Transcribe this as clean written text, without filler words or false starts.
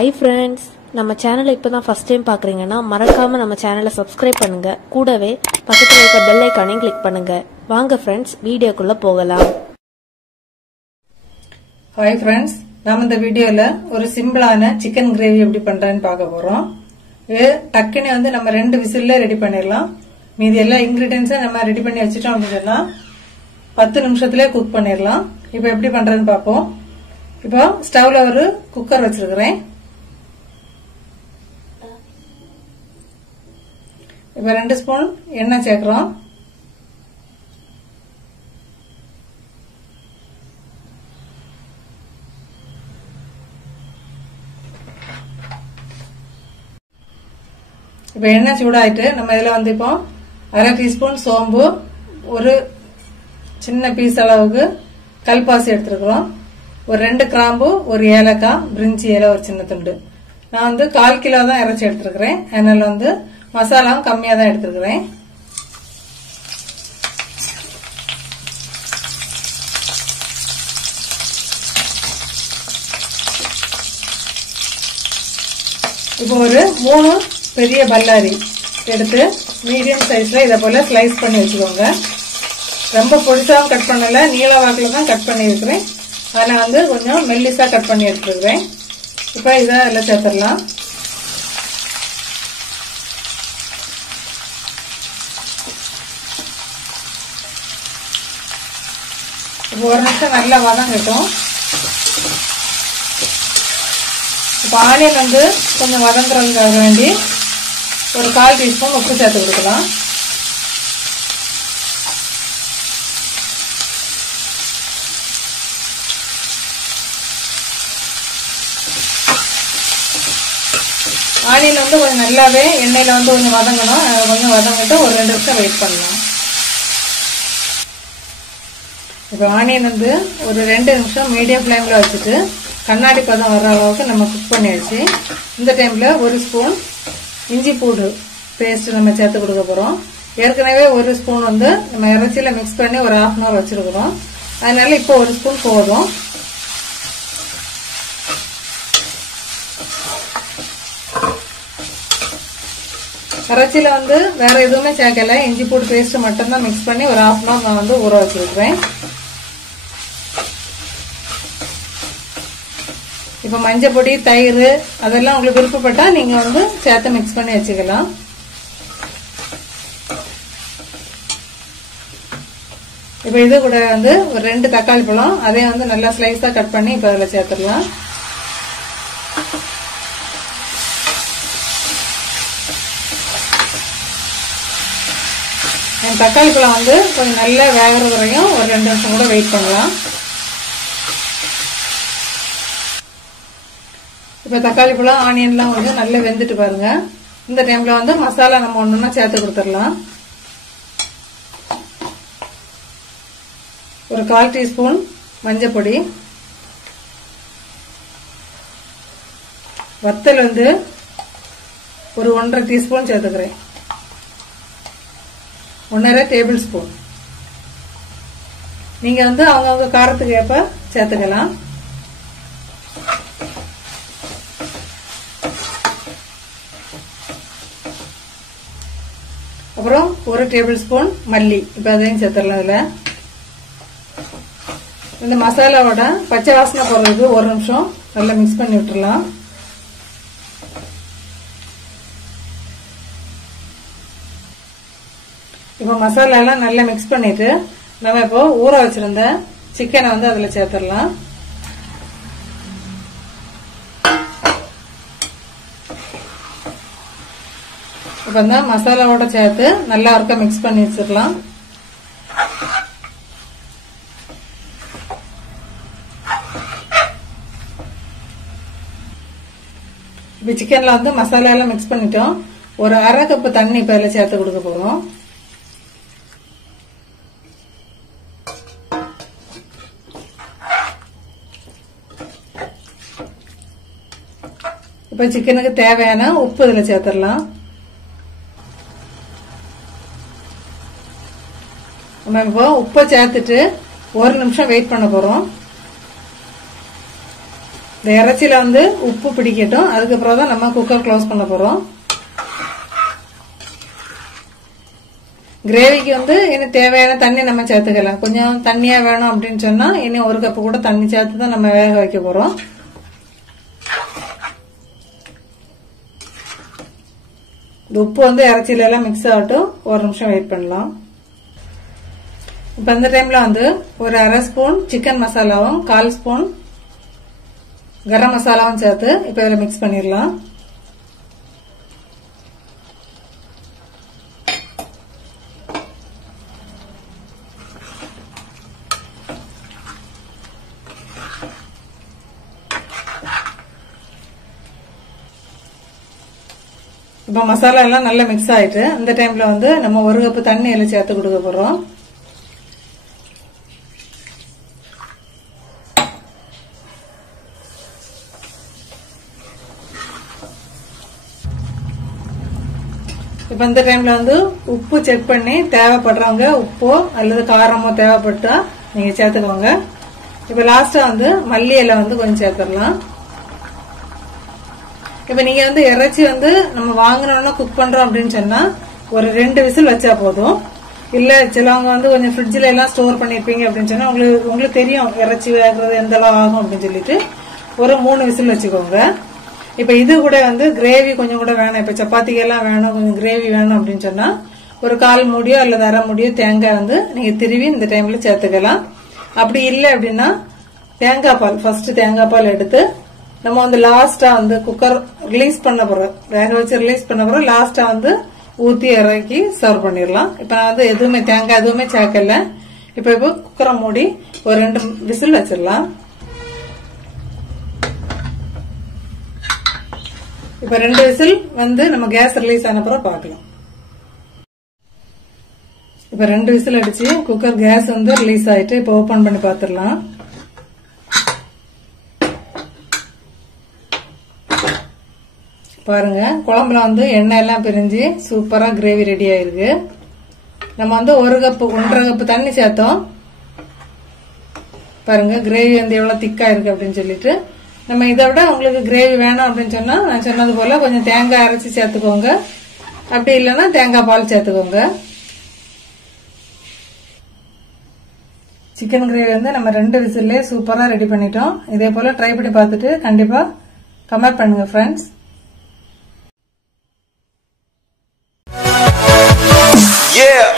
Hi friends, நம்ம சேனலை இப்போ தான் ஃபஸ்ட் டைம் பார்க்குறீங்கன்னா மறக்காமல் நம்ம சேனலை சப்ஸ்கிரைப் பண்ணுங்கள். கூடவே பக்கத்தில் இருக்க பெல் ஐக்கானையும் கிளிக் பண்ணுங்கள். வாங்க ஃப்ரெண்ட்ஸ், வீடியோக்குள்ளே போகலாம். ஹாய் ஃப்ரெண்ட்ஸ், நம்ம இந்த வீடியோவில் ஒரு சிம்பிளான சிக்கன் கிரேவி எப்படி பண்ணுறேன்னு பார்க்க போகிறோம். இது டக்குன்னு நம்ம 2 விசில்ல ரெடி பண்ணிடலாம். மீதி எல்லா இன்கிரீடியன்ஸும் நம்ம ரெடி பண்ணி வச்சுட்டோம் அப்படின்னா 10 நிமிஷத்துலேயே குக் பண்ணிடலாம். இப்போ எப்படி பண்ணுறதுன்னு பார்ப்போம். இப்போ ஸ்டவ்ல ஒரு குக்கர் வச்சிருக்கிறேன். இப்போ 2 ஸ்பூன் எண்ணெய் சேர்க்கிறோம். இப்போ எண்ணெய் சூடாயிட்டு நம்ம இதுல இப்போ 1/2 டீஸ்பூன் சோம்பு, ஒரு சின்ன பீஸ் அளவுக்கு கல்பாசி எடுத்துருக்கிறோம், ஒரு 2 கிராம்பு, ஒரு ஏலக்காய், பிரிஞ்சி இலை ஒரு சின்ன துண்டு. நான் 1/4 கிலோ தான் இறைச்சி எடுத்துருக்கிறேன். அதனால மசாலாவும் கம்மியா தான் எடுத்துருக்கிறேன். இப்போ ஒரு 3 பெரிய பல்லாரி எடுத்து மீடியம் சைஸ்ல இதை போல ஸ்லைஸ் பண்ணி வச்சுக்கோங்க. ரொம்ப பொடிசாவும் கட் பண்ணல, நீள வாக்குல தான் கட் பண்ணி இருக்கிறேன். அதை கொஞ்சம் மெல்லிசா கட் பண்ணி எடுத்துருக்கிறேன். இப்போ இதை எல்லாம் சேர்த்துடலாம். இப்போ ஒரு நிமிஷம் நல்லா வதங்கட்டும். இப்போ ஆனியன் கொஞ்சம் வதங்குறதுக்காக வேண்டி ஒரு 1/4 டீஸ்பூன் உப்பு சேர்த்து கொடுக்கலாம். ஆனியன் கொஞ்சம் நல்லாவே எண்ணெயில கொஞ்சம் வதங்கணும். கொஞ்சம் வதங்கிட்டு ஒரு 2 நிமிஷம் வெயிட் பண்ணலாம். இப்போ ஆனியன் ஒரு 2 நிமிஷம் மீடியம் ஃப்ளேம்ல வச்சுட்டு கண்ணாடி பதம் வர்ற அளவுக்கு நம்ம குக் பண்ணியாச்சு. இந்த டைம்ல ஒரு ஸ்பூன் இஞ்சி பூண்டு பேஸ்ட் நம்ம சேர்த்து கொடுக்க போறோம். ஏற்கனவே ஒரு ஸ்பூன் நம்ம இறைச்சியில மிக்ஸ் பண்ணி ஒரு 1/2 hour வச்சிருக்கிறோம். அதனால இப்போ ஒரு ஸ்பூன் போதும். இறைச்சியில வேற எதுவுமே சேர்க்கல, இஞ்சி பூண்டு பேஸ்ட் மட்டும் தான் மிக்ஸ் பண்ணி ஒரு 1/2 hour நான் ஊற வச்சிருக்கிறேன். இப்ப மஞ்சள் பொடி, தயிர் அதெல்லாம் உங்களுக்கு விருப்பப்பட்டா நீங்க சேர்த்து மிக்ஸ் பண்ணி வச்சுக்கலாம். இப்ப இது கூட ஒரு 2 தக்காளி பழம், அதே நல்லா ஸ்லைஸா கட் பண்ணி இப்ப அதுல சேர்த்துடலாம். தக்காளி பழம் கொஞ்சம் நல்லா வேகிற வரையும் ஒரு 2 நிமிஷம் கூட வெயிட் பண்ணலாம். இப்ப தக்காளி பழம், ஆனியன்லாம் நல்லா வெந்துட்டு பாருங்க. இந்த டைம்ல மசாலா நம்ம ஒண்ணுன்னா சேர்த்து கொடுத்துடலாம். ஒரு 1/4 டீஸ்பூன் மஞ்சள் பொடி, வத்தல் ஒரு 1/2 டீஸ்பூன் சேர்த்துக்கிறேன், 1/2 டேபிள் ஸ்பூன். நீங்க அவங்கவுங்க காரத்துக்கு ஏற்ப சேர்த்துக்கலாம். அப்புறம் ஒரு டேபிள் ஸ்பூன் மல்லி, இப்ப அதையும் சேர்த்துடலாம். இதுல இந்த மசாலாவோட பச்சை வாசனை போறதுக்கு ஒரு நிமிஷம் நல்லா மிக்ஸ் பண்ணி விட்டுறலாம். இப்ப மசாலா எல்லாம் நல்லா மிக்ஸ் பண்ணிட்டு நம்ம இப்போ ஊற வச்சிருந்த சிக்கனை அதுல சேர்த்துடலாம். இப்ப மசாலாவோட சேர்த்து நல்லா இருக்க மிக்ஸ் பண்ணி வச்சிடலாம். இப்ப சிக்கன்ல மசாலா எல்லாம் மிக்ஸ் பண்ணிட்டோம். ஒரு 1/2 கப் தண்ணி இப்ப இதுல சேர்த்து கொடுக்க போறோம். இப்ப சிக்கனுக்கு தேவையான உப்பு இதுல சேர்த்துடலாம். நம்ம இப்போ உப்பை சேர்த்துட்டு ஒரு நிமிஷம் வெயிட் பண்ண போறோம். இந்த இறைச்சியில வந்து உப்பு பிடிக்கட்டும். அதுக்கப்புறம் தான் நம்ம குக்கர் க்ளோஸ் பண்ண போறோம். கிரேவிக்கு வந்து இன்னும் தேவையான தண்ணி நம்ம சேர்த்துக்கலாம். கொஞ்சம் தண்ணியா வேணும் அப்படின்னு சொன்னா இன்னும் 1 கப் கூட தண்ணி சேர்த்து தான் நம்ம வேக வைக்க போறோம். உப்பு வந்து இறைச்சியில எல்லாம் மிக்ஸ் ஆகட்டும். 1 நிமிஷம் வெயிட் பண்ணலாம். இப்ப இந்த டைம்ல வந்து ஒரு 1/2 ஸ்பூன் சிக்கன் மசாலாவும் 1/4 ஸ்பூன் கரம் மசாலாவும் சேர்த்து இப்ப இதுல மிக்ஸ் பண்ணிடலாம். இப்ப மசாலா எல்லாம் நல்லா மிக்ஸ் ஆயிட்டு இந்த டைம்ல வந்து நம்ம 1 கப் தண்ணி எல்லாம் சேர்த்து கொடுக்க போறோம். இப்ப இந்த டைம்ல வந்து உப்பு செக் பண்ணி தேவைப்படுறவங்க உப்போ அல்லது காரமோ தேவைப்பட்டா நீங்க சேர்த்துக்கோங்க. இப்ப லாஸ்டா வந்து மல்லி இலை வந்து கொஞ்சம் சேர்த்துடலாம். இப்ப நீங்க வந்து இறைச்சி வந்து நம்ம வாங்கினோம்னா குக் பண்றோம் அப்படின்னு சொன்னா ஒரு 2 விசில் வச்சா போதும். இல்ல சிலவங்க வந்து கொஞ்சம் ஃப்ரிட்ஜ்ல எல்லாம் ஸ்டோர் பண்ணிருப்பீங்க அப்படின்னு சொன்னா உங்களுக்கு தெரியும் இறைச்சி வேகிறது எந்த அளவு ஆகும் அப்படின்னு சொல்லிட்டு ஒரு 3 விசில் வச்சுக்கோங்க. இப்ப இது கூட வந்து கிரேவி கொஞ்சம் கூட வேணும். இப்ப சப்பாத்திக்கு எல்லாம் வேணும், கொஞ்சம் கிரேவி வேணும் அப்படின்னு சொன்னா ஒரு 1/4 மூடியோ அல்லது 1/2 மூடியோ தேங்காய் வந்து நீங்க திருவி இந்த டைம்ல சேர்த்துக்கலாம். அப்படி இல்லை அப்படின்னா தேங்காய் பால் ஃபர்ஸ்ட் தேங்காய் பால் எடுத்து நம்ம வந்து லாஸ்டா வந்து குக்கர் ரிலீஸ் பண்ண போறோம், வேக வச்சு ரிலீஸ் பண்ண போறோம். லாஸ்டா வந்து ஊத்தி இறக்கி சர்வ் பண்ணிடலாம். இப்ப நான் வந்து எதுவுமே தேங்காய் எதுவுமே சேர்க்கல. இப்ப குக்கரை மூடி ஒரு 2 விசில் வச்சிடலாம். இப்ப 2 விசில் வந்து நம்ம கேஸ் ரிலீஸ் ஆன பிறகு பார்க்கலாம். இப்ப 2 விசில் அடிச்சு குக்கர் கேஸ் வந்து ரிலீஸ் ஆயிட்டு இப்ப ஓபன் பண்ணி பாத்துடலாம். பாருங்க குழம்புல வந்து எண்ணெய் எல்லாம் பிரிஞ்சு சூப்பரா கிரேவி ரெடி ஆயிருக்கு. நம்ம வந்து 1.5 கப் தண்ணி சேர்த்தோம். பாருங்க கிரேவி வந்து எவ்வளவு திக்கா இருக்கு அப்படின்னு சொல்லிட்டு. நம்ம இதை விட உங்களுக்கு கிரேவி வேணும் அப்படின்னு சொன்னா நான் சொன்னது போல கொஞ்சம் தேங்காய் அரைச்சி சேர்த்துக்கோங்க. அப்படி இல்லைன்னா தேங்காய் பால் சேர்த்துக்கோங்க. சிக்கன் கிரேவி வந்து நம்ம 2 விசில்லே சூப்பரா ரெடி பண்ணிட்டோம். இதே போல ட்ரை பண்ணி பார்த்துட்டு கண்டிப்பா கமெண்ட் பண்ணுங்க ஃப்ரெண்ட்ஸ். Yeah.